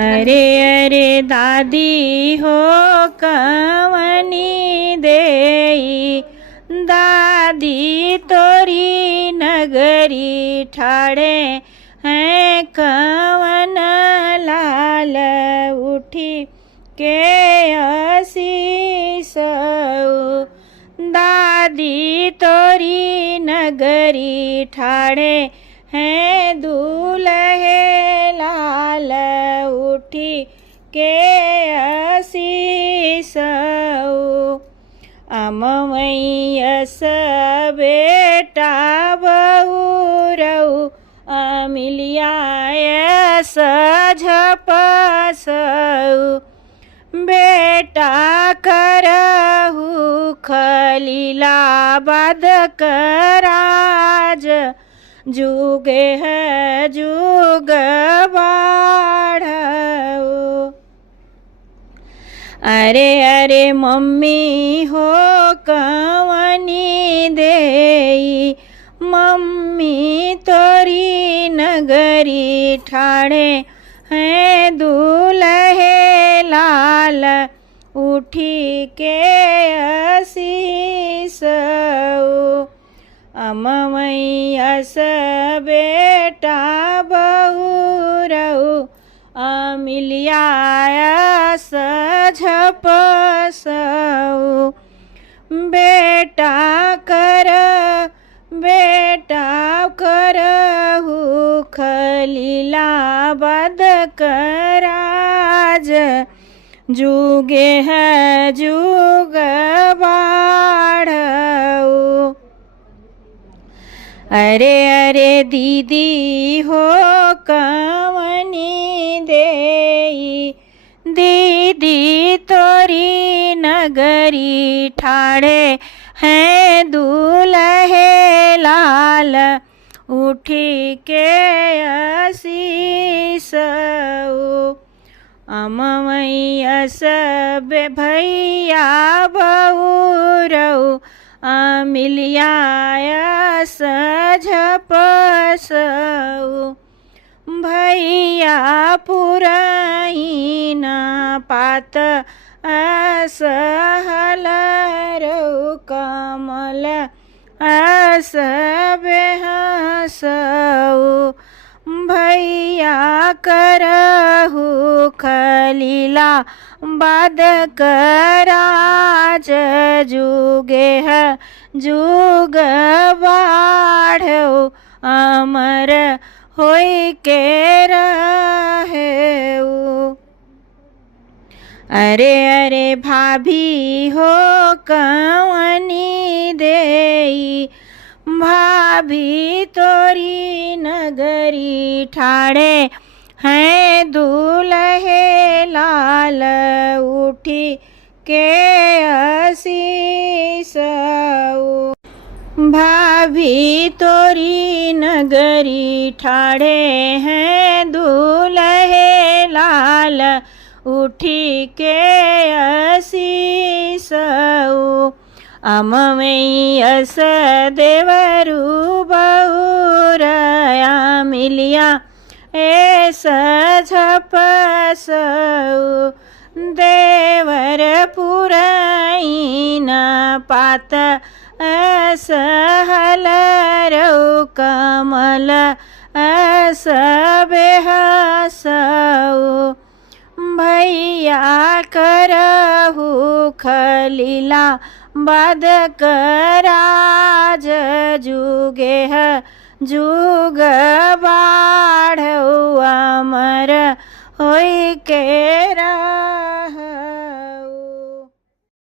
अरे अरे दादी हो कवनी देई, दादी तोरी नगरी ठाड़े हैं कवन लाल, उठी के असी सऊ। दादी तोरी नगरी ठाड़े हैं दूल्हे लाल, उठी के असी सऊ। अमवैयस बेटा बहुरऊ, अमिलियायस झपसऊ। बेटा करहु खलीलाबाद कराज, जुगे है जुग बाढ़ऊ। अरे अरे मम्मी हो कवनी देई, मम्मी तोरी नगरी ठाड़े हैं दूल्हे लाल, उठी के असी सऊ। अमवैयस बेटा बहुरऊ, अमिलियायस झपसऊ। बेटा करहु खलीलाबाद कराज, जुगे है जुग बाढ़ऊ। अरे अरे दीदी हो कवनी देई, दीदी तोरी नगरी ठाड़े हैं दूल्हे लाल, उठी के असी सऊ। अमवैयस भैया बहुरऊ, अमिलियायस झपसऊ। भैया पुरहीन पात असहलरऊ, कमल अस बेहसऊ। भैया करहु खलीलाबाद कराज, जुगे है जुग बाढ़ऊ, अमर होई के रहेऊ। अरे अरे भाभी हो कवनी देई, भाभी तोरी नगरी ठाड़े हैं दूल्हे लाल, उठी के असी सऊ। भाभी तोरी नगरी ठाड़े हैं दूल्हे लाल, उठी के असी सऊ। अमवैयस देवरू बहुरया, मिलिया एस झपसऊ। देवर पुरहीन पात असहलरऊ, कमल अस बेहसऊ। भैया करहु खलीलाबाद कराज, जुगे है जुग बाढ़ऊ, अमर होई के रह।